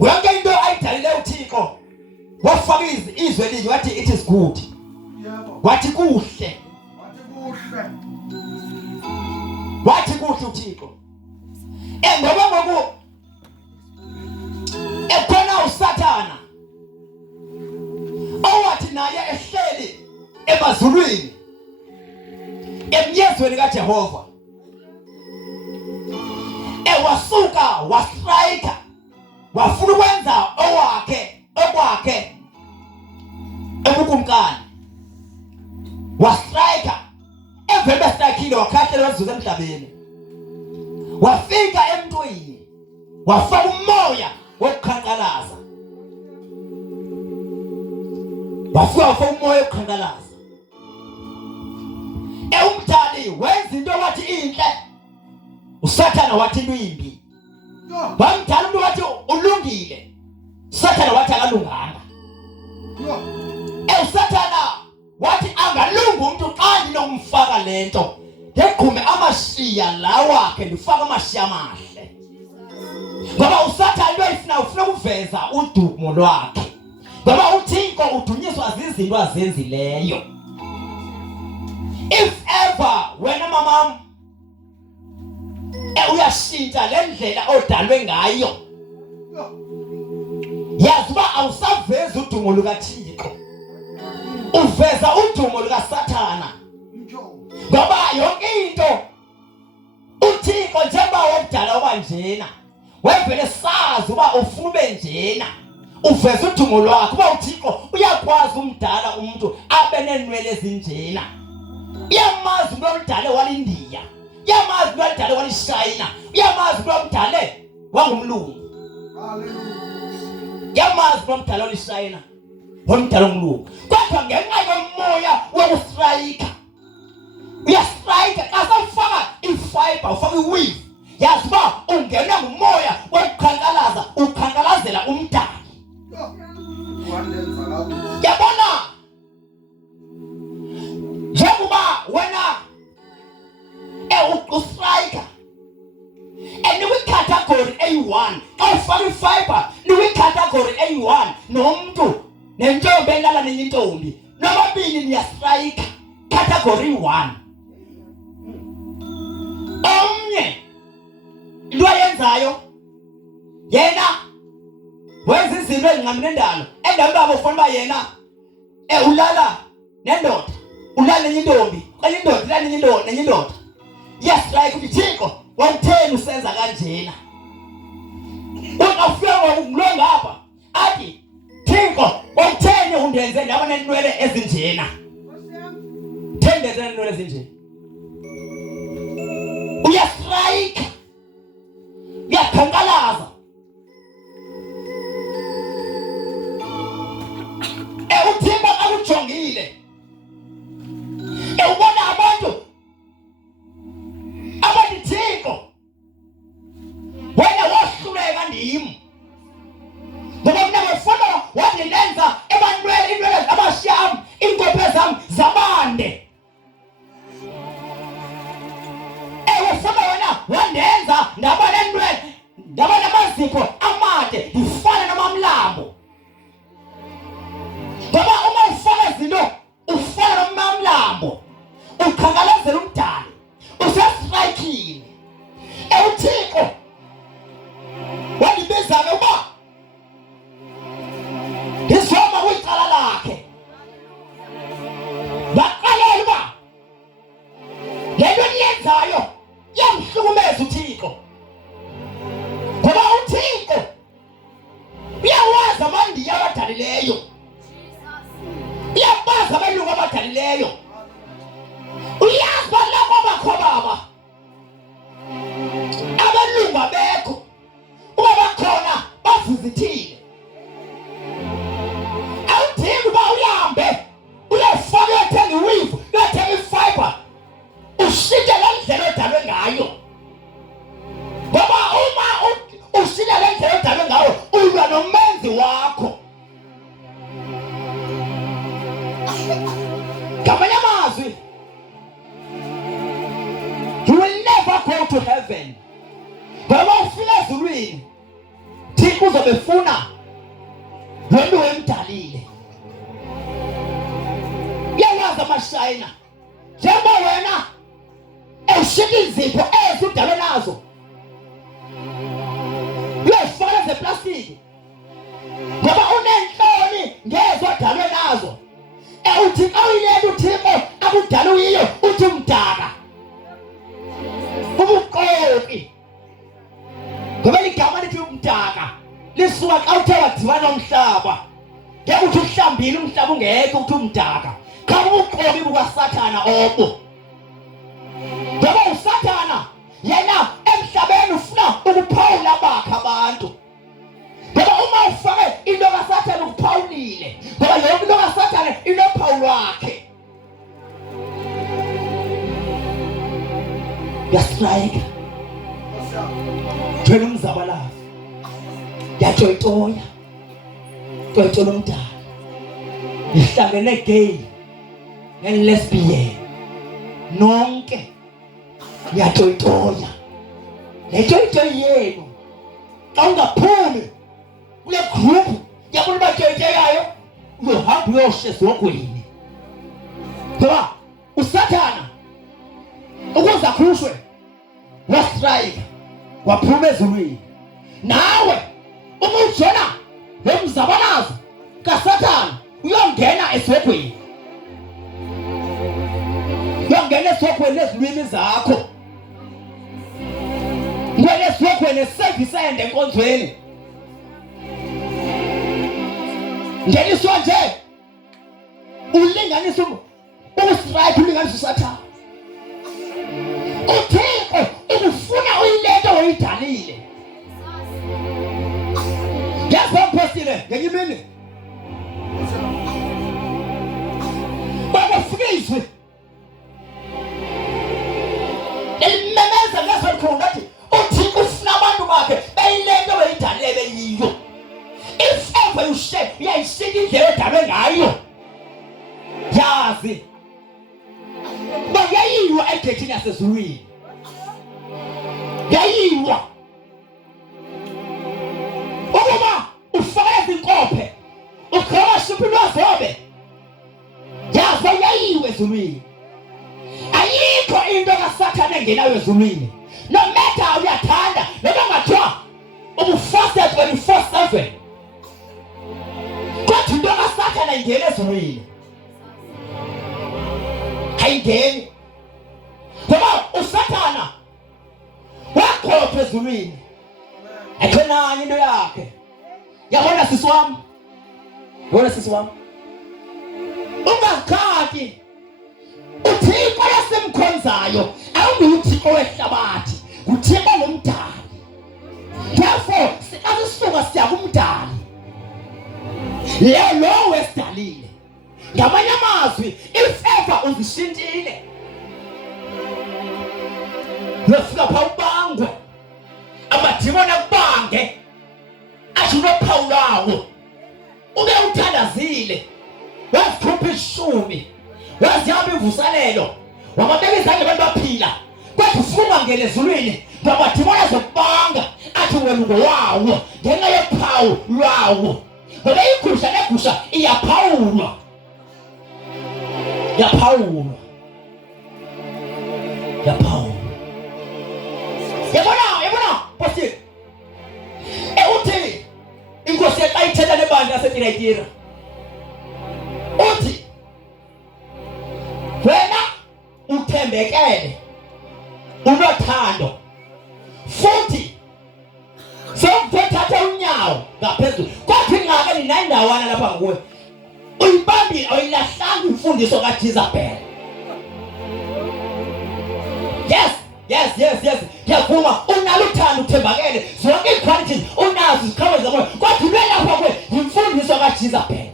Wonke into ayidalile uThixo wafaka izwe linye wathi it is good. Yebo. Wathi kuhle. Wathi kuhle uThixo. Ngoba ngoku ekhona uSathana owathi naye ehleli emazulwini emyezweni kaJehova wasuka wastrike wafuna ukwenza okwakhe ebukumkani wastrike evele strikeile wakhahlela wazuza emhlabeni wafika emntwini wafaka umoya wokukhankalaza wafaka umoya wokukhankalaza umdali wenza into wathi inhle uSathana wathi imbi bamdala umuntu wathi ulungile uSathana wathi akalunganga uSathana wathi angalunga umuntu xa ndinomfaka lento ngeqhume amashiya lawakhe ndifaka amashiya amahle ngoba uSathana into ayifuna ufuna ukuveza udumo lwakhe ngoba uThixo udunyiswa zizinto azenzileyo. If ever wena mama uyashintsha lendlela odalwe ngayo yazi uba awusavezi udumo lukaThixo uveza udumo lukaSathana ngoba yonke into uThixo njengoba wodala obanjena wevele sazi uba ufuna ube njena uveza udumo lwakho uba uThixo uyakwazi umdala umuntu abe nenwele ezinjena uyamazi umuntu omdala walindiya uyamazi umuntu omdala walishayina uyamazi umuntu omdala wangumlungu uyamazi umuntu omdala walishayina wamdala umlungu kodwa ngenxa yomoya wokustrike uyastrike asafaka ifiber ufaka iweave yazi uba ungena ngumoya wokukhankalaza ukhankalazela umdali yabona njengoba wena ustrike niwi-category A1 xa ufaka ifiber niwi-category A1 nomuntu nentombi endala nenye intombi nobabili niyastrike category 1 omnye into ayenzayo yena wenza izinto ezinqamile endalo endaweni babo ufuna uba yena ulala nendoda ulala nenye intombi okanye indoda ulala nenye indoda yastrike uthi Thixo wawutheni usenza kanjena ungafika ngulo ngapha athi Thixo wawutheni undenze ndaba nenwele ezinjena thendenze nenwele ezinjena uyastrike uyakhankalaza uThixo akujongile ubona abantu abathi Thixo wena wahluleka ndim ngoba mina ngifuna wandenza ebantwini inwele abashiyam inkophe zam zabande ufuna wena wandenza ndaba nenwele ndaba namazipho amade ndifana nomamlambo ngoba uma ufaka izinto ufana nomamlambo ukhankalazela umdali usestrikile uThixo walibiza-ke uba ngizoma kwicala lakhe baqalela uba le nto niyenzayo yamhlukumeza uThixo ngoba uThixo uyawazi amandiya abadalileyo uyabazi abelungu abadalileyo uyazi balapho bakho baba abelungu abekho uba bakhona bavizithile awudingi uba uyahambe uyafaka uyothenga iweave uyothenga ifiber ushite le ndlela odalwe ngayo ngoba uma ushite le ndlela odalwe ngayo ulwa nomenzi wakho ngamanye amazwi you will never go to heaven ngoba ufika ezulwini Thixo uThixo uzobefuna lo wemdalile. Yayazi amashayina njengoba wena ewushika izipho ezidalwe nazo uyafaka zeplastiki ngoba unenhloni ngezodalwe nazo. Uthi awuyile uThixo akudala uyiyo uthi umdaka ubuqobi ngoba igama lithi umdaka lisuka xa uthe wadibana nomhlaba. Ngeke uthi uhlambile umhlaba ungekho uthi umdaka. Cha ubuqobi bukaSathana obo. Ngoba uSathana yena emhlabeni ufuna ukuphawula bakhe abantu. Ngoba uma ufake into kaSathana ukuphawulile ngoba yonke into kaSathana inophawu lwakhe. Yastrike thwele umzabalazo yajoyitoya toyitola umdala ihlangene gay nelesbian nonke yajoyitoya lejoyitoya yenu xa ungaphumi kule group yabona bajoyitoyayo uyohamba uyoshesogwini ngoba uSathana ukuze akhushwe wastrike waphuma ezulwini. Nawe uma ujona lomzabalazo kaSathana uyongena esogwini, uyongena esogwini ezulwini zakho. Ngene esogwini eservice ende enkonzweni ngeliswa nje ulinganisa ustrike ulinganisa uSathana. uThixo ukufuna uyilento oyidalile. Yasophosile ngenye imini bakufikizwe elimemeza ngesokhona athi uThixo ufuna abantu bakhe beyilento oyidalile beyiyo. If ever you share uyayishika indlela edalwe ngayo yazi bayayiwa egethini yasezulwini yayiwa ukuba ufaka izinkophe ukhona shiphi lwazobe yazi yayiwa ezulwini. Ayikho into kaSathana engenayo ezulwini no matter uyathanda noma ungathiwa ubufasted 24/7 kodwa into kaSathana ingena ezulwini ayingeni ngoba uSathana wakhopha ezulwini ekhona into yakhe. Yabona sisi wami, yabona sisi wami ungakhaki uThixo yasemkhonzayo awunguThixo wehlabathi, uThixo ngumdali. Therefore sikasisuka siya kumdali lo wesidalile. Ngamanye amazwi if ever uzishintile lofika pha ubangwe abadimoni akubange ashinophawu lawo ube uthandazile wazikhupha ishumi wazihamba imvusalelo wamabeka izandla abantu baphila kodwa ufuna ngene ezulwini ngoba abadimoni azokubanga athi wena ungowawo ngenxa yophawu lwawo. Ngoba igusha negusha iyaphawulwa yaphawulwa. Yabona posti uthi inkosi ayithetha nebandla laseThyatira uthi wena uthembekele unothando futhi sokuthatha unyawo ngaphezulu kodwa ingake ninandawana lapha nguwe uyibambile ayilahlanga imfundiso kaJezebel. Yes ngiyavuma unalo uthando uthembakele zonke iqualities unazo iziqhawe zamoya kodwa ulapha kwe imfundiso kaJezebel.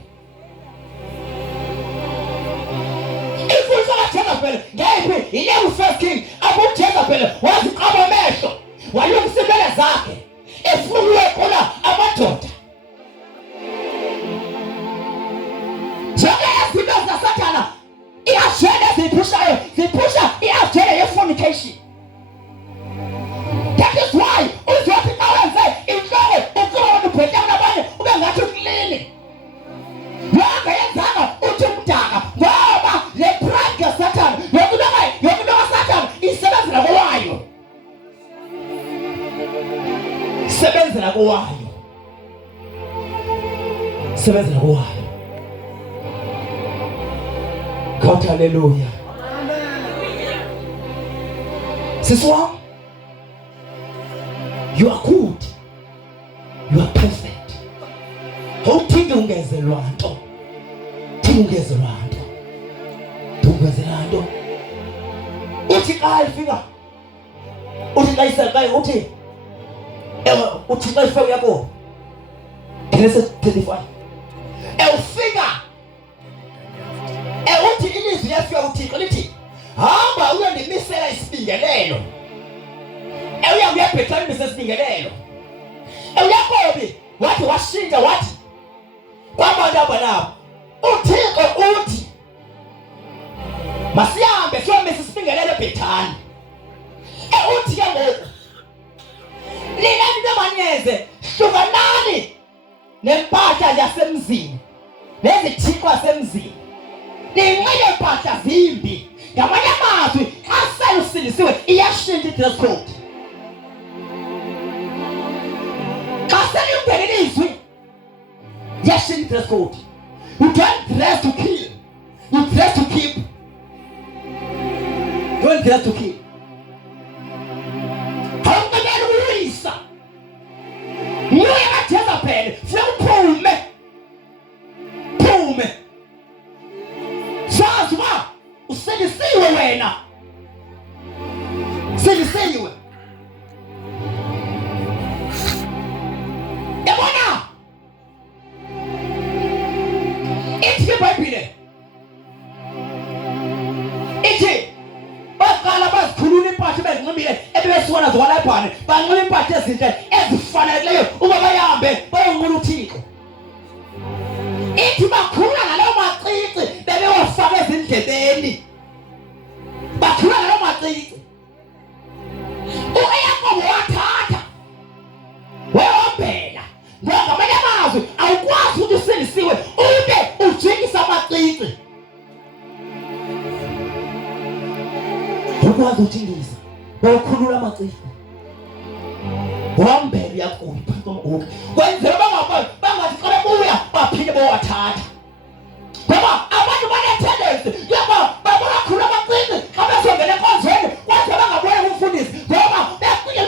Imfundiso kaJezebel ngeke ile uFirst King abuJezebel waziqaba amehlo wayokuzibela zakhe efuna ukona amadoda. Zonke izinto zaSathana iyashela zipusha iyashela ye-fornication. That is why uzothi nawenze inhloko kowayo, sebenzela kowayo. God, hallelujah. Siswa, you are good, you are perfect. Awuthindi ungezelwa nto, thindi ungezelwa nto, ungezelwa nto. Uthi xa ifika, uthi xa isaqala, uthi xa ifika yakho Genesis 35 ufika uthi ilizwi yafika uThixo lithi hamba uyandimisela isibingelelo, uya kuyabhethana isibingelelo. uYakobi wathi washintsha wathi kwabantu abalapha, uThixo uthi masihambe siyomisa isibingelelo eBhethani. Uthi ke ngoku nina nibanyeze hlukanani nempahla yasemzini nezithixo zasemzini, ninqile impahla zimbi. Ngamanye amazwi xa selusilisiwe iyashintsha i-dress code. Xa selungene ilizwi iyashintsha i-dress code. You don't dress to kill, you dress to keep. You don't dress to kill. Hawuqabela ukuyisa nguye kaJezebeli, sewuphume phume. Sazi uba uselisiwe wena, selisiwe. Yabona ithi iBhayibhile ithi baqala bazikhulula impahla bezinxibile ebebesuka zokalaphane, banxula impahla ezinhle ezifaneleyo uba bahambe bayonqula uThixo. Ithi bakhulula nalawo macici bebewafaka ezindlebeni, bakhulula nalawo macici. uYakobi wathatha weyombela. Ngamanye amazwi awukwazi ukuthi usilisiwe ube ujikisa amacici. Ukwazi uthingisa bawukhulula amacici wambela uYakobi phansi komgogo, kwenzela bangathi qala buya baphinde bawathatha. Ngoba abantu bane-tendency yoba babona khulula amacici xa besongena enkonzweni, kwenza bangabona umfundisi ngoba beqile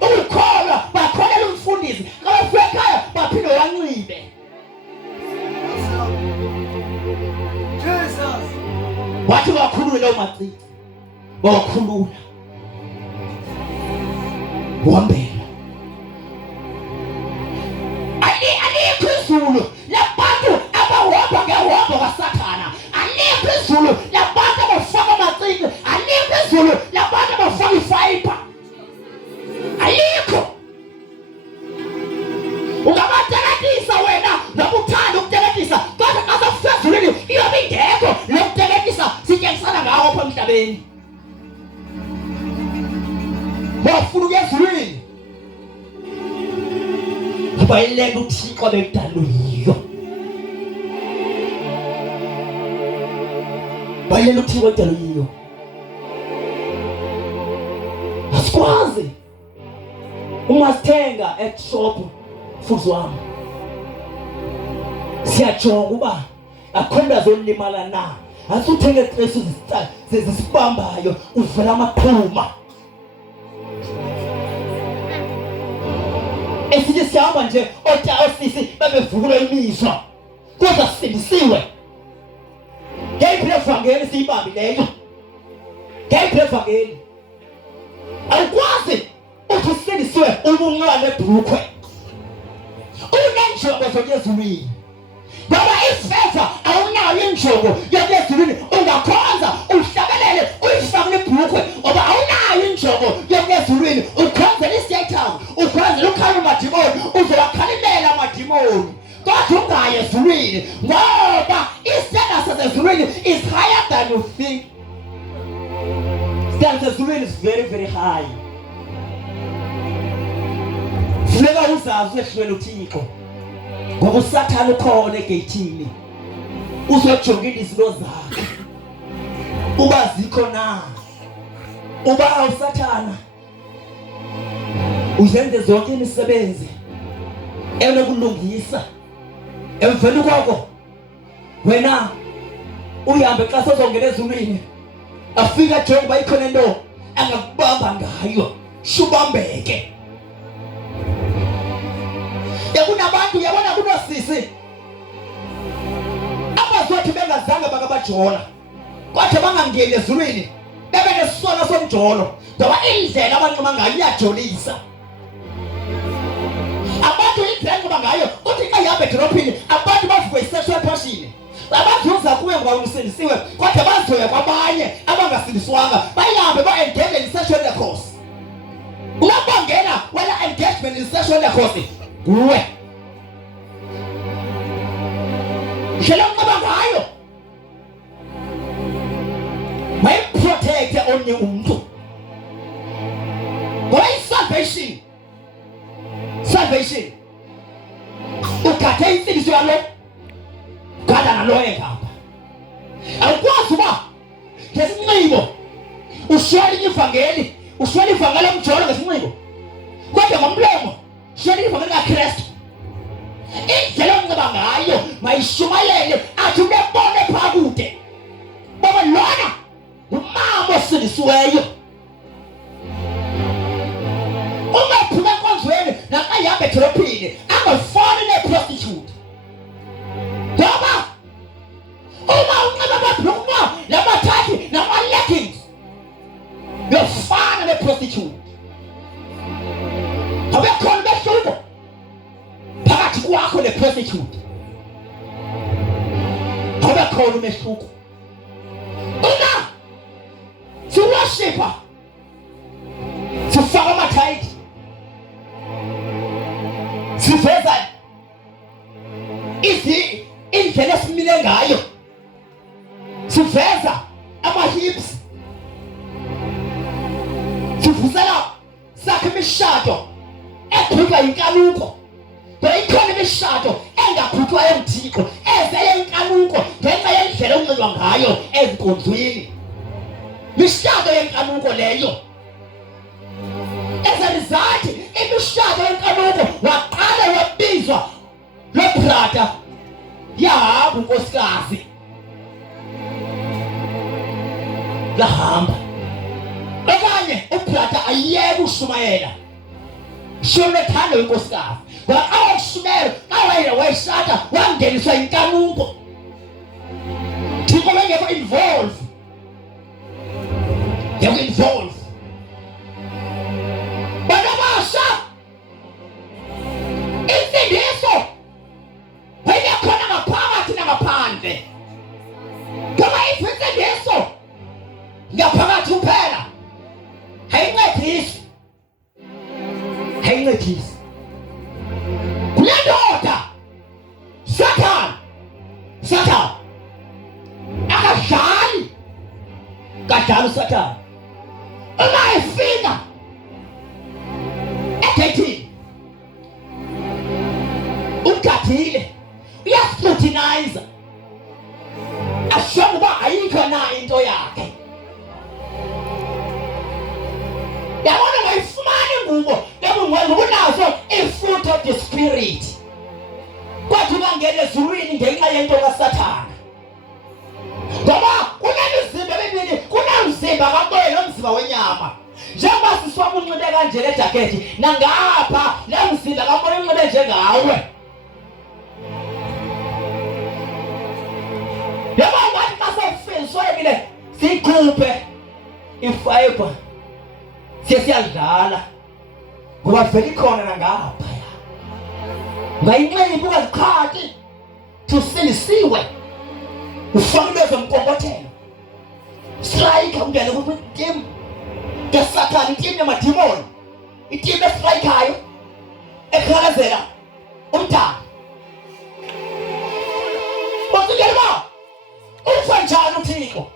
ukukholwa bakholela umfundisi. Xa befika ekhaya baphinde wanxibe. Wathi wakhulula lawo macici, wakhulula wambela. Alikho izulu labantu abahamba ngehombo kaSathana, alikho izulu labantu abafaka amacici, alikho izulu labantu abafaka ifayipa, alikho. Ungabateketisa wena nokuthanda ukuteketisa, kodwa xa sokufika ezulwini iyobe ingekho lokuteketisa sityekisana ngawo apha emhlabeni. Wafuna ukuya ezulwini ngoba yile uThixo bekudala yiyo. Bayile uThixo bekudala yiyo. Asikwazi umasithenga e-shop futhi wami siyajonga uba akhona zolimala na, asuthenga eChris zisibambayo uvela amaqhuma. Esithi sihamba nje osisi babevukula imizwa kodwa sisindisiwe. Ngeyiphi evangeli siyibambileyo? Ngeyiphi evangeli? Awukwazi uthi usindisiwe ubunqala nebhulukwe unenjongo zokuya ezulwini. Ngoba ifeva awunayo injongo yokuya ezulwini, ungakhonza uhlabelele uyifakule ibhulukwe ngoba awunayo injongo yokuya ezulwini. Ukhonzela isiyayithawu, ukhonzela ukhala amadimoni, uzowakhalimela amadimoni, kodwa ungayi ezulwini ngoba isitanda sasezulwini is higher than you think. Isitanda sasezulwini is very very high. Funeka uzazi uyehlulela uThixo ngoba uSathane ukhona egeyithini, uzojonga izinto zakhe uba zikho na. Uba uSathana uzenze zonke imisebenzi enokulungisa emveni kwakho wena uhambe xa sozongena ezulwini afika njengoba ikhona into angakubamba ngayo shubambeke. Yakunabantu yabona kunosisi abazothi bengazange bakabajola kwathi bangangeni ezulwini bebe nesona somjolo ngoba indlela abanquma ngayo iyajolisa. Abantu indlela ngoba ngayo uthi xa ihambe edolophini abantu bavuke isexual passion. Abantu uza kuwe ngoba usindisiwe kodwa bazoya kwabanye abangasindiswanga bayihambe ba-engage in sexual intercourse. Unabangena wena engagement in sexual intercourse kuwe ndlela unqaba ngayo mayiprotecte omnye umuntu ngoba salvation ukhathe insindiso yalo gada nalo ekhapha. Awukwazi uba ngesinxibo ushwele ivangeli omjolo ngesinxibo kodwa ngomlomo shwele ivangeli kaKristu. Indlela onxiba ngayo mayishumayele athi ubebone phaa kude baba lona ngumama osindisiweyo. Ungaphuma enkonzweni naxa ihambe edolophini angafani nee-prostitute ngoba uma unxiba amabhlukhwa namathathi nama-leggings yofana nee-prostitute. Abekhona umehluko phakathi kwakho ne-prostitute. Abekhona umehluko. Una siworshipa sifaka amathayithi siveza indlela esimile ngayo siveza ama-hips sivusela sakhe imishado eqhutywa yinkanuko. Ikhona imishado engaqhutywa emthixo ezeyenkanuko ngenxa yendlela onxitywa ngayo ezinkonzweni. Mishado yenkanuko leyo. Ezalizathi imishado yenkanuko waqala wabizwa lobrata yahamba unkosikazi lahamba okanye ubrata ayeke ushumayela shomethando inkosikazi waqala ukushumayela awayena wayishada wangeniswa inkanuko. Thixo wengekho involve banabasha insindiso wayekhona ngaphakathi nangaphandle ngoba insindiso ngaphakathi kuphela hayincedisi kulendoda Satan akadlali kadlala uSathane uma efika egethini ugadile uyascrutinize ashonga uba ayikho na into yakhe. Yabona ngayifumana ingubo unazo i-fruit of the spirit kwathi bangena ezulwini ngenxa yento kaSathane ngoba kunemizimba emibili, kunemzimba kamoya nomzimba wenyama. Njengoba siswama unxibe kanje le jacket nangapha nemzimba kamoya unxibe njengawe. Yabona ngathi xa sewufiswekile siyikhuphe ifiber siyadlala ngoba vele ikhona nangaphaya. Ngayinxiba ungaziqhathi tusindisiwe ufake lezo mkonkothelo strike ungene ku-team kaSathane, i-team yamadimoni, i-team estrayikayo ekhalazela umdali. Bacingela uba ufa njani uThixo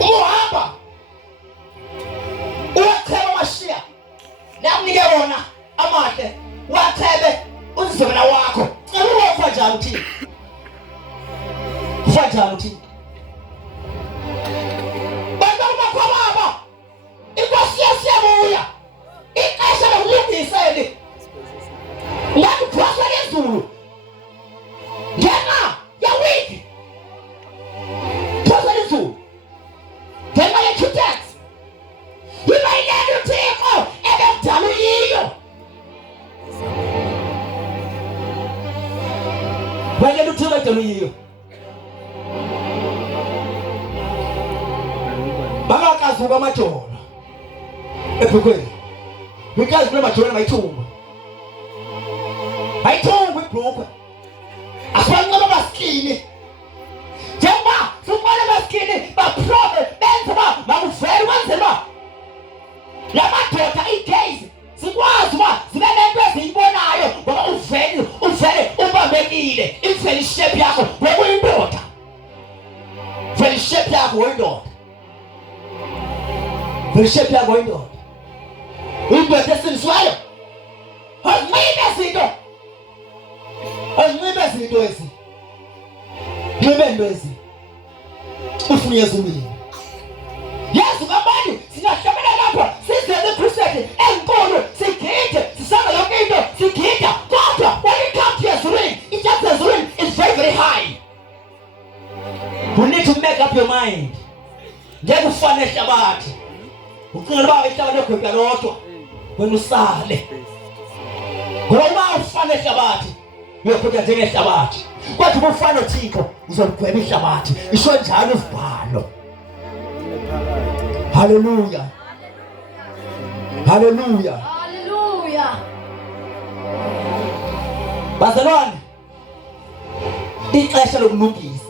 uhamba uwacheba amashiya namnike wona amahle wachebe uzizobela wakho. Ufa njani uThixo? Ufa njani uThixo? Bantu bakwababa inkosi yasiyabuya wayena uthixo edolo yiyo bangakazuka amajolo ebhukweni because kule majolo bayithumba ibhukwe asibanqaba baskini njengoba sibona baskini baprobe benza ba makuvele kwenzela ba la madoda igays sikwazi ba zibe nento eziyibonayo ngoba uvele ubambekile ivele shape yakho wekuyindoda vele shape yakho weyindoda vele shape yakho weyindoda uyindoda esiniswayo azinxibe izinto ezi nxibe into ezi ufuna yezulwini yazi abantu singahlabela lapha sizele crusade enkulu sigide sisanga yonke into sigida kodwa when it comes to yezulwini it just yezulwini is very high. You need to make up your mind ngeke ufane ehlabathi ucinga loba ihlabathi egwebya lodwa wena usale ngoba ufane ehlabathi uyophuka njengehlabathi kodwa ufane uThixo uzolugweba ihlabathi isho njalo isibhalo. Hallelujah. Hallelujah. Hallelujah. Bazalwane ixesha lokulungisa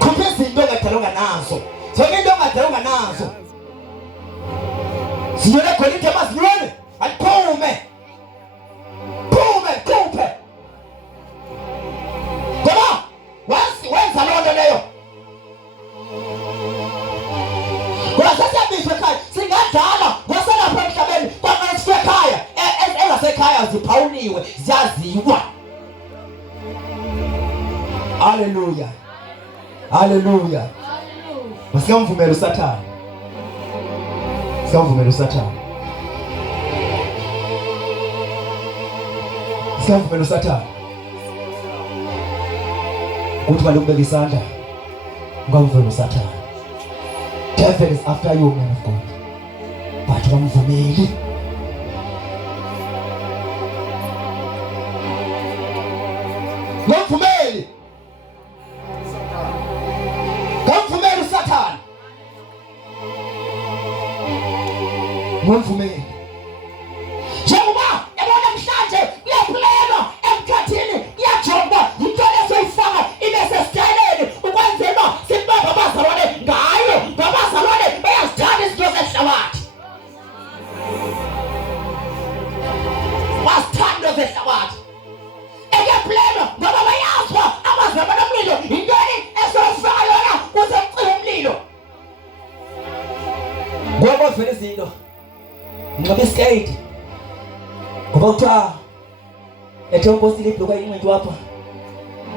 khupha izinto ongadalanga nazo zonke into ongadalanga nazo ziyele khona into emazilwane aliphume khuphe ngoba wenza loo nto leyo kwasasiyabizwa ekhaya singadala ngoselapha emhlabeni kwamele sife ekhaya ezasekhaya ziphawuliwe ziyaziwa. Hallelujah. Hallelujah. Masiyamvumela uSathane. Siyamvumela uSathane. Kuthi manje ubeka isandla ungamvumeli uSathane. Devil is after you, man of God. But ungamvumeli. Ngamvumeli uSathane. Ngamvumeli. Njengoba yabona mhlanje kuyaphulelwa emkhathini kuyajongwa into esoyifaka ibe sesitayeleni ukwenzela sibamba abazalwane ngayo babazalwane bayazithanda izinto zehlabathi. Basithanda zehlabathi ekepulelwa ngoba bayazwa abazalwane bomlilo intoni esoyifaka yona kuze kucime umlilo ngoba vele izinto ngabe iskate ngoba kuthiwa ethe unkosile ibhluka inqindi wapha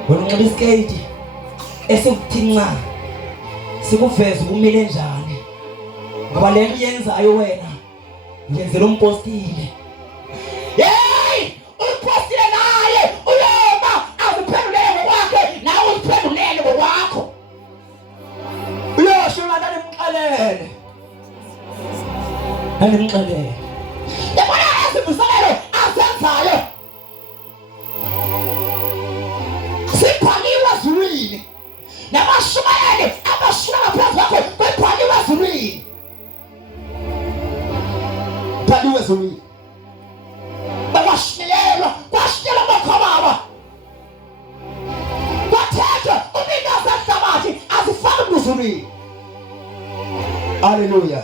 wena unxiba iskate esikuthi sikuveza ubumile njani ngoba le nto uyenzayo wena uyenzela umpostile. Hey umpostile naye uyoma aziphendulele ngokwakhe nawe uziphendulele ngokwakho uyosho ngani nimxelele yabona ezibusalelo azenzayo sibhaliwe ezulwini namashumayeli abashumela phezu kwakho bebhaliwe ezulwini. Bhaliwe ezulwini babashiyelwa kwashiyelwa amakhwababa kwathethwa umuntu asehlabathi azifaki ezulwini. Hallelujah.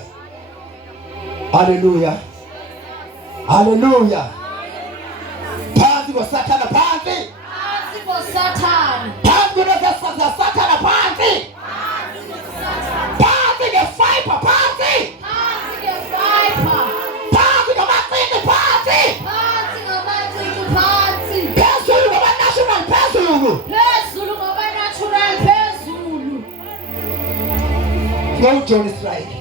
Hallelujah. Hallelujah. Phansi koSathane phansi. Phansi koSathane. Phansi koSathane phansi. Phansi ngefiber phansi. Phansi ngefiber. Phansi ngamacingo phansi. Phansi ngamacingo phansi. Phezulu ngama-national phezulu. Phezulu ngama-natural phezulu. Go John Strike.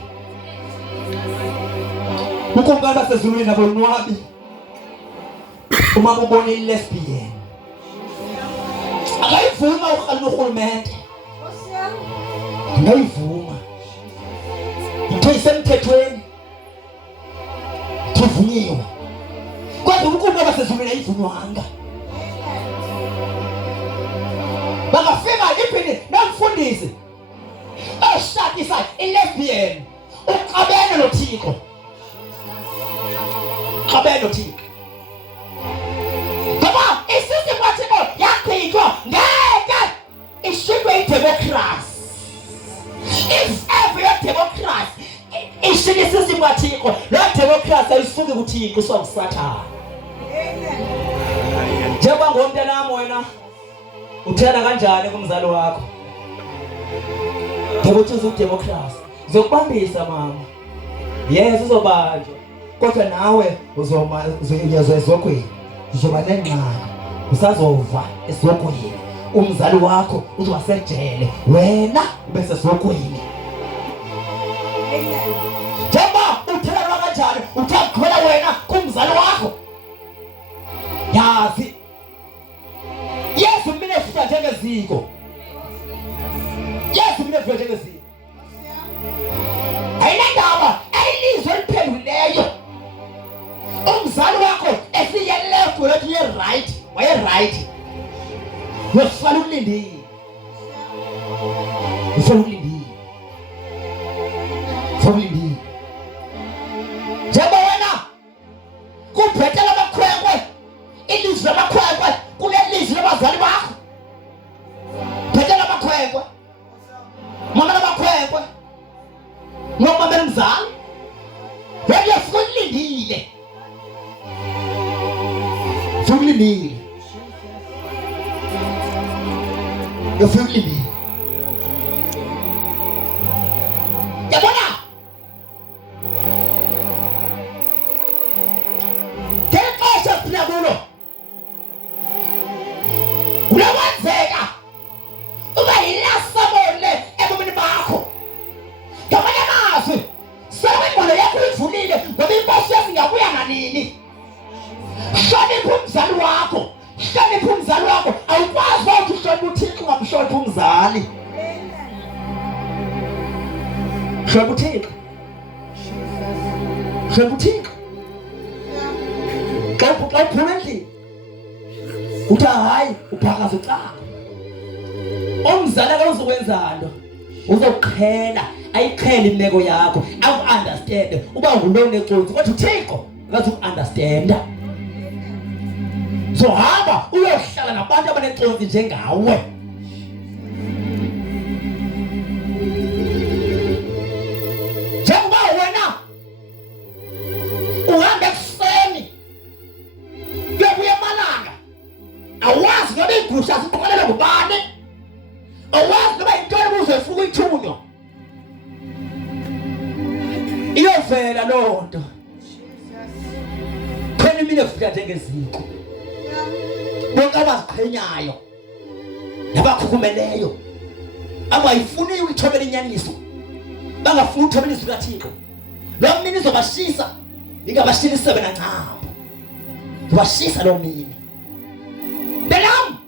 Ukumkani basezulwini abonwabi uma ubona i-lesbian akayivuma urhulumente ngayivuma into isemthethweni ayivunyiwe. Kodwa uNkulunkulu abasezulwini ayivunywanga. Bangafika iphini namfundisi ashadisa ilesbian uqabene noThixo. Qabene noThixo. Ngoba isizwe kaThixo yachithwa ngeke ishintshwe idemocracy. If ever democracy ishintshwe isizwe kaThixo, lo democracy ayisuki kuThixo sokusathana. Njengoba ngomntanami wena uthanda kanjani kumzali wakho? Ukuthi uzudemocracy uzokubambisa mama. Yes uzobanjwa. Kodwa nawe uzonyazwa ezogwini. Uzoba nengxaki. Usazova esogwini. Umzali wakho uzoba sejele. Wena ube sesogwini. Njengoba uthelelwa kanjani uthakhola wena kumzali wakho. Yazi Yesu mina ufika njengeziko. Yesu mina ufika njengeziko. Ayinandaba elizwe liphenduleyo. Umzali wakho esiye left wena uye right, waye right. Wesifala ukulindile. Ufuna ukulindile. Ukulindile. Njengoba wena kubhetela abakhwenkwe, ilizwe labakhwenkwe kulelizwe labazali bakho. Bhetela abakhwenkwe. Mama labakhwenkwe. Noma bemzali. Wena ufuna ukulindile. Ukulindile. Ukulindile. Yabona? Kekho siphila kulo. Kulawenzeka. Uba yilasabone ebomini bakho. Ngamanye amazwi, sewengqondo yakho ivulile ngoba inkosi yasingabuya nganini. Hlonipha umzali wakho. Hlonipha umzali wakho. Awukwazi ukuthi uhloniphe uThixo ungamhloniphi umzali. Hlonipha uThixo. Hlonipha uThixo. Xa uphuma endlini uthi hayi uphakaza uxaka. Umzali akazokwenza nto. Uzoqhela, ayiqhele imeko yakho, awu-understand. Uba ngulo neconsi kodwa uThixo akazuku-understanda. So hamba uyohlala nabantu abaneconsi njengawe. Njengoba wena uhamba ekuseni kuyobuya emalanga, awazi noba igusha ziqokelelwe ngubani, awazi noba intoni uzofuka ithunywa. Iyovela loo nto. Khona imini efika njengeziko. Bonke abaziqhenyayo nabakhukumeleyo abayifuniwe ithobela inyaniso, bangafuni uthobela izwi kaThixo. Lo mini izobashisa, ingabashilisebe nancamo. Izobashisa lo mini. Belam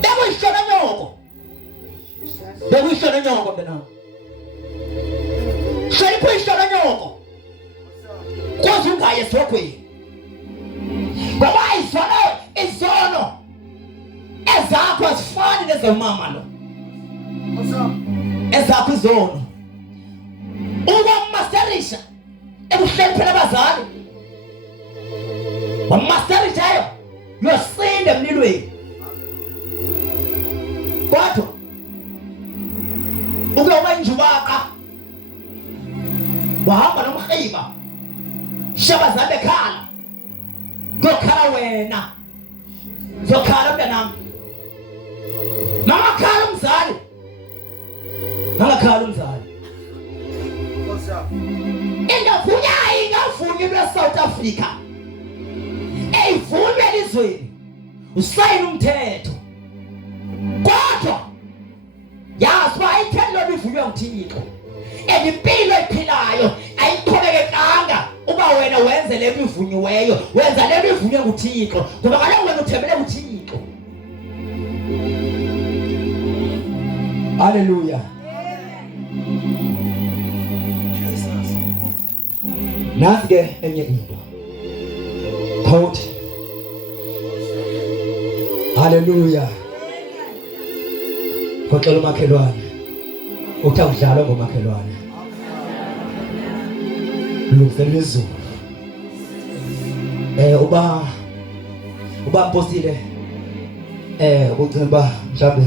bekuyishona nyoko. Bekuyishona nyoko benam. Hlonipha ishona nyoko. Kwazi ungaye esogwini. Ngoba izono ezakho azifani nezomama lo. Ezakho izono. Masterisha ebuhleliphela abazali. Wamasterishayo yosinde emlilweni. Kodwa ukuba injubaka wahamba nomkhiba shabazali bekhala. Ngokhala wena. Zokhala mntanami. Mama khala umzali. Mama khala umzali. Ingavunywa eSouth Africa. Eyivunywa elizweni. Usayina umthetho. Kodwa yazi uba ayitheni lo ivunywa nguThixo. Impilo ephilayo ayiqhubekekanga uba wena wenze le mivunyiweyo, wenza le mivunywe nguThixo ngoba kaloku wena uthembele kuThixo. Hallelujah. Nazi ke enye into. Quote. Hallelujah. Koxela umakhelwane. Utha udlala ngomakhelwane. Lungisela izulu. Uba Mpostile ucela mhlambe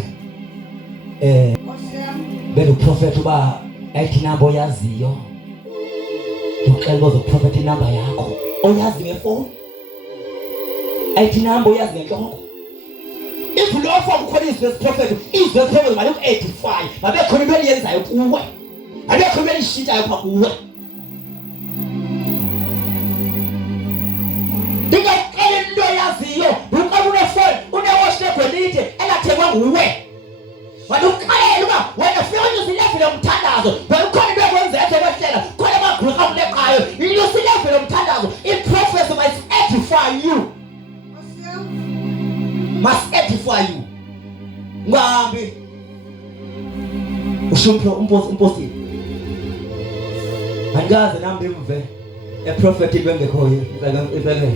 belo prophet uba ayithi number oyaziyo. Uxela bozo prophet number yakho. Oyazi ngefoni. Ayithi number oyazi ngenhloko. If you offer ukhona izwe prophet, izwe prophet manje ku85. Babe khona into eliyenzayo kuwe. Abe khona elishintshayo pha kuwe. Ndingaqala into yaziyo, uqabule phone, unewash legolide elathekwa nguwe. Wena uqala uba wena ufike usilevele umthandazo, wena ukhona into ekwenzayo ekwehlela, khona amagqirha amleqayo, usilevele umthandazo. In prophecy must edify you. Must edify you. Ngambi ushumpho Mpostile. Angaze nami imve prophet bengekho ivele.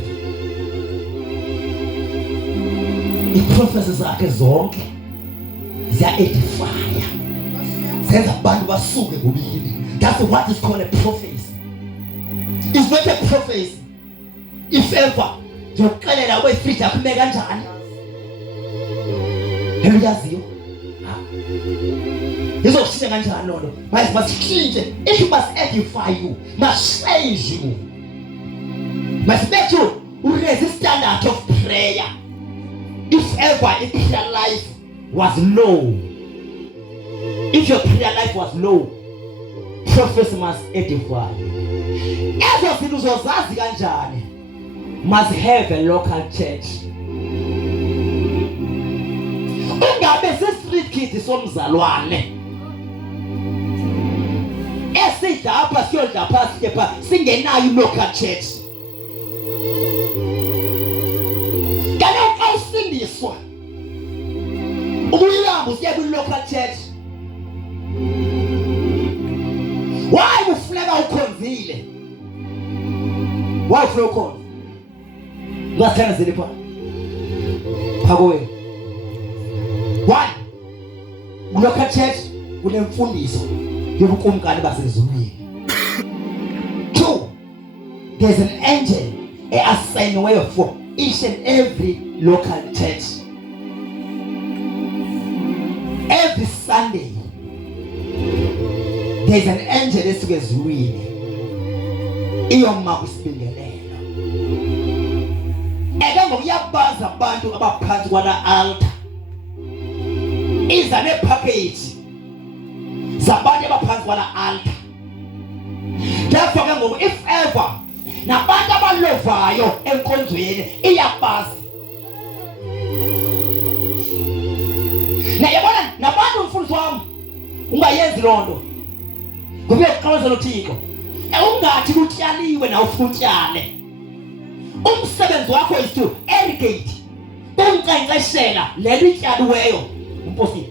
Iprofesi zakhe zonke ziya-edifya. Senza abantu basuke kubili. That's what is called a prophecy. It's not a prophecy. If ever yokuxelela wefrida akume kanjani. Uyaziyo? Izokushintsha kanjani lolo? Masitshintshe. It must edify you. Must change you. Must make you raise standard of prayer. If ever your prayer life was low, if your prayer life was low, prophecy must edify. Ezo zinto uzozazi kanjani? Must have a local church. Ungabe se-street kid somzalwane. Esidla apha siyodla pha sikepa singenayo local church. Kana usindiswa. Ubuyamba usiya ku-local church. Why ufuleka ukhonzile? Why ufuleka ukhonzile? Ngathana zilipha. Phakwe. One, local church kunemfundiso yobukumkani basezulwini. Two, there's an angel assigned for each and every local church. Every Sunday, there's an angel esuke ezulwini iyoma kusibingelela. Eke ngokuyabaza abantu abaphansi kwala altar. Iza ne-package zabantu abaphansi kwala altar. Therefore ke ngoku if ever nabantu abalovayo enkonzweni iyabazi. Nayabona nabantu mfundisi wami ungayenzi lonto. Kube uqhawuzela uThixo. Ungathi kutyaliwe na ufutyane. Umsebenzi wakho is to irrigate. Unkankqeshela le lityaliweyo. Mpostile.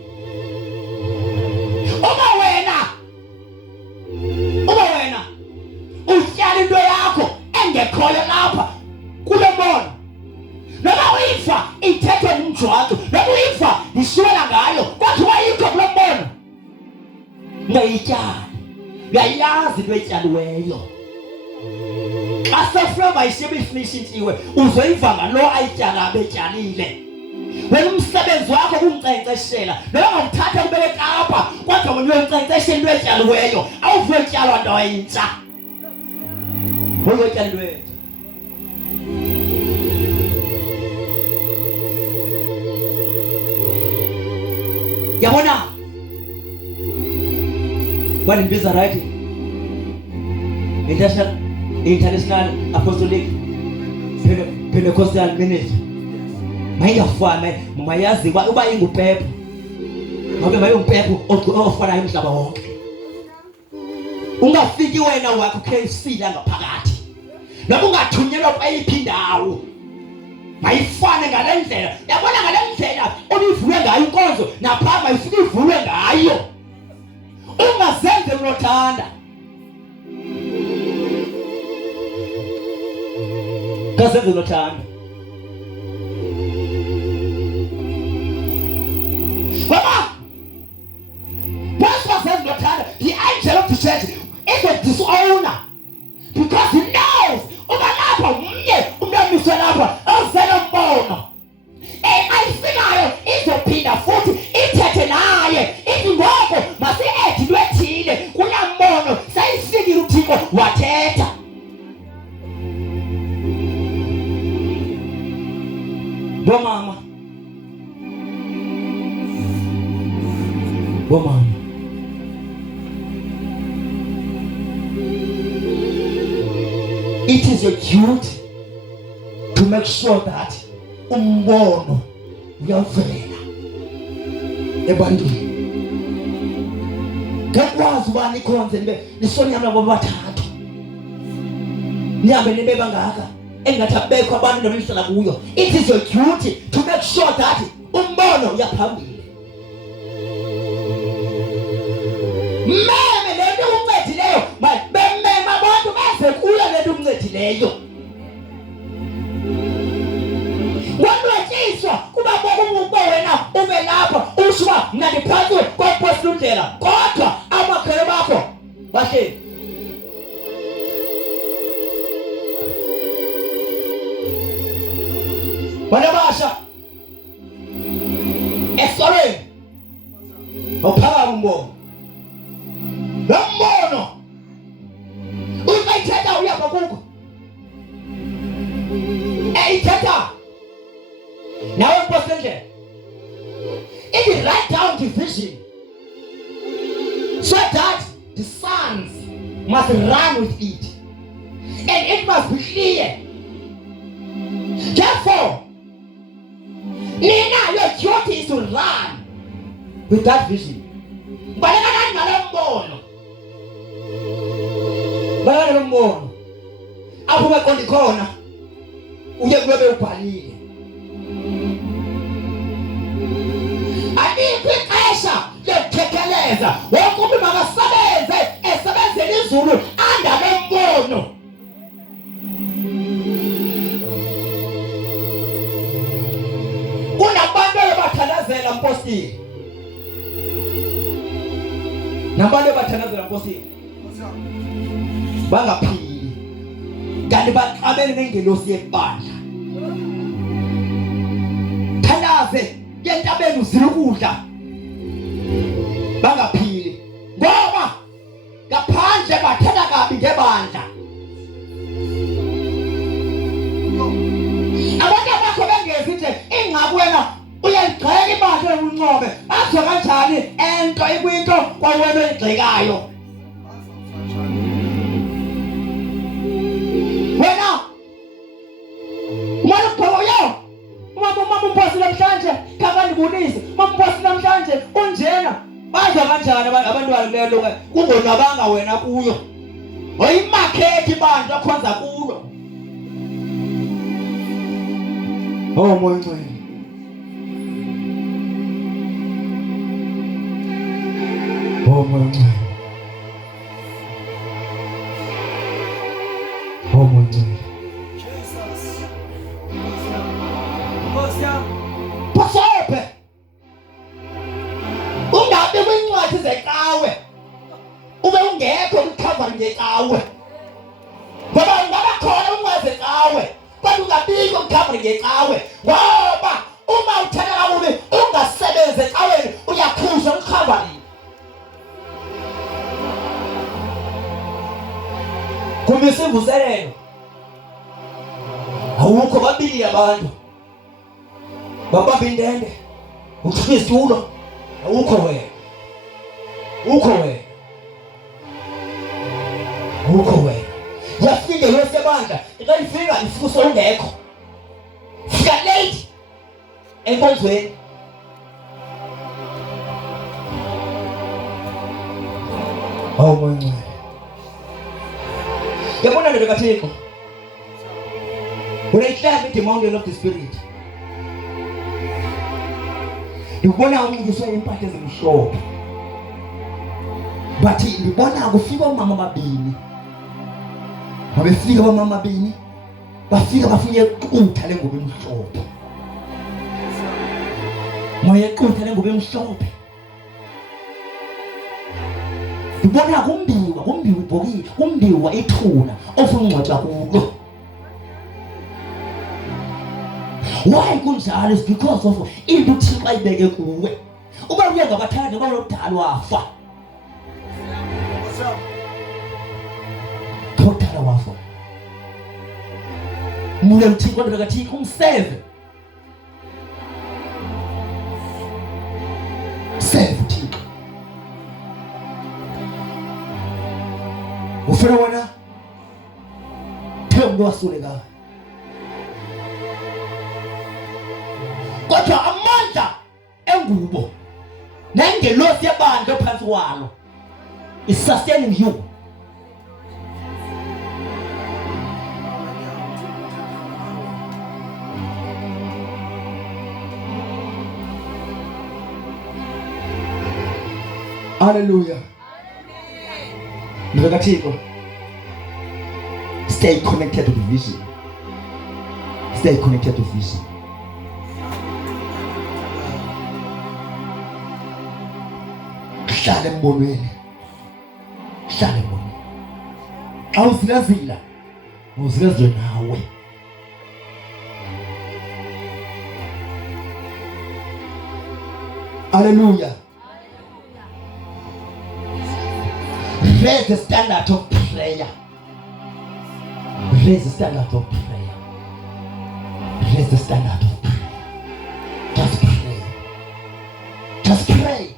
Uma wena utyala into yakho engekhoyo lapha kule mono. Noma uyifa ithethwe ngumjwato, noma uyifa ishwela ngayo, kodwa ayikho kule mono. Ngayityala. Uyayazi into etyaliweyo. Xa sefleva ishibe ifinishiwe, uzoyiva ngalo ayityala betyalile. Wena umsebenzi wakho kumnkcenkceshela, noma ngomthatha kubeke Kapa, kodwa wena uyankcenkceshela into etyaliweyo, awuvuye tyalwa nto entsha. Uyotyala into entsha. Yabona? What is this right? International Apostolic Pentecostal Ministry. Mayafana mayazi uba inguPepo. Ngoba mayumpepo ofana emhlaba wonke. Ungafiki wena wakho KFC la ngaphakathi. Noma ungathunyelwa kwayiphi indawo. Mayifane ngalendlela. Yabona ngalendlela olivuke ngayo inkonzo napha mayifike ivulwe ngayo. Ungazenze unothanda. kasenze lothando baba pastor says lothando the angel of the church is a dishonor because he knows ubalapha umnye umnamiswe lapha awuzela mbono ayifikayo izophinda futhi ithethe naye ithi ngoku masi-edi lwethile kunambono sayifikile uthixo wathetha bomama it is your duty to make sure that umbono uyavela ebantwini. Ngakwazi uba nikhonze nisonyama labo bathathu nihambe nibe bangaka engathi abekho abantu nemihlala kuyo. It is your duty to make sure that umbono uyaphambili. Meme lento uncedileyo bemema abantu beze kuyo lento uncedileyo. Wanwatyiswa kuba bokuba wena ube lapha ushuba mna ndiphansi kwaphosi undlela kodwa amakhaya bakho bahleli. Bana basha esikolweni awuphakama umbono lo mbono uyayithetha uyapha kuko eyithetha nawe mposi endlela it is write down the vision so that the sons must run with it and it must be clear. Therefore Nina, your duty is to run with that vision. Balakana ngalombono. Balakana ngalombono. Apho bekhona uye kube ubhalile. Anikho ixesha lokuthekeleza. Wonke umuntu makasebenze esebenzele izulu andale mbono. Kunabantu abathandazela mpostini. Nabantu abathandazela mpostini. Bangaphili. Kanti baqabele nengelosi yebandla. Thandaze yentabeni uzilukudla. Bangaphili. Ngoba ngaphandle bathetha kabi ngebandla. Abantu abakho bengezi nje ingabe wena uyayigxeka ibandla lokunqobe azwe kanjani ento ikwinto kwawena oyigxekayo. Wena umana kuphoko yo umama umposi namhlanje kakandibonise umposi namhlanje unjena bazwa kanjani abantwana lelo kungonwabanga wena kuyo oyimakhethi ibandla akhonza kuyo. Oh moyingcwele oh moyingcwele oh moyingcwele Jesus Pasophe ungabe kwincwadi zekawe ube ungekho kucover ngekawe ngoba ungaba khona uncwadi zekawe kodwa ungabikho kucover ngekawe ngoba uma uthanda kabubi ungasebenze ecaweni uyakhuzwa ukucover. Kumisivuselelo awukho babili abantu babamba indende uthwisa isitulo awukho wena ukho wena yafike yosebandla ikayifika ifuso ungekho fika late enkonzweni. Oh moyingcwele yabona nto kaThixo unayihlaba the mountain of the spirit. Ndibona umuntu usempathe ezimhlophe but ndibona kufika umama ababini babefika abamama ababini bafika bafike equtha lengubo emhlophe. Moya equtha lengubo emhlophe. Ibona kumbiwa ibhokile, kumbiwa ithuna ofuna ungcwatsha kulo. Why kunjalo? Is because of into Thixo ayibeke kuwe. Uma uye ngabathanda ngoba lomdala wafa. Thothala wafa. Mule uThixo ndodana kaThixo umseve. Save Thixo. Ufuna wena themba wasuleka. Kodwa amandla engubo nengelosi yabantu phansi kwalo is sustaining you. Hallelujah. Ndodana kaThixo, stay connected to the vision. Stay connected to vision. Hlala embonweni. Hlala embonweni. Awuzilazila. Uzilazwe nawe. Hallelujah. Raise the standard of prayer. Raise the standard of prayer. Raise the standard of prayer. Just pray. Just pray.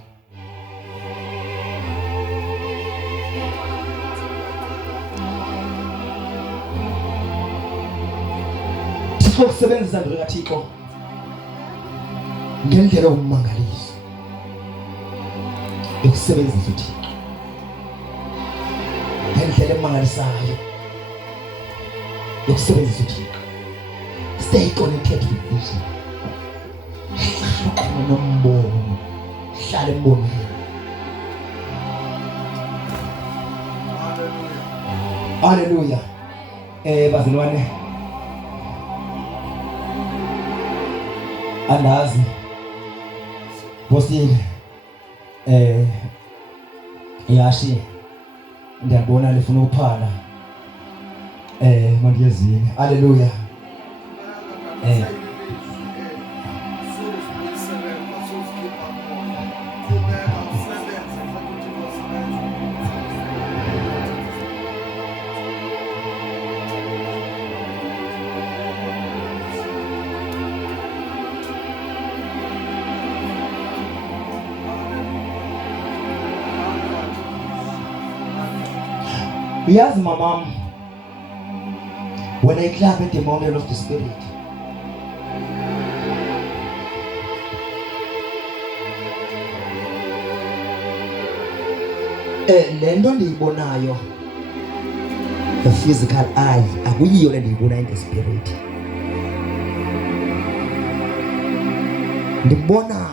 Sizokusebenzisa ndodana kaThixo ngendlela yokumangaliso. Yokusebenzisa uThixo ngendlela emangalisayo. Yokusebenzisa uThixo. Stay connected to the vision. Hlala nombono. Hlala embonweni. Hallelujah. Bazalwane, andazi Bosile yashi ndiyabona lifuna ukuphala mandiyezini. Hallelujah. Yes, my mom. When I clap at the moment of the Spirit, lento ndiyibonayo, the physical eye, akuyiyo le ndiyibona in the spirit. Ndibona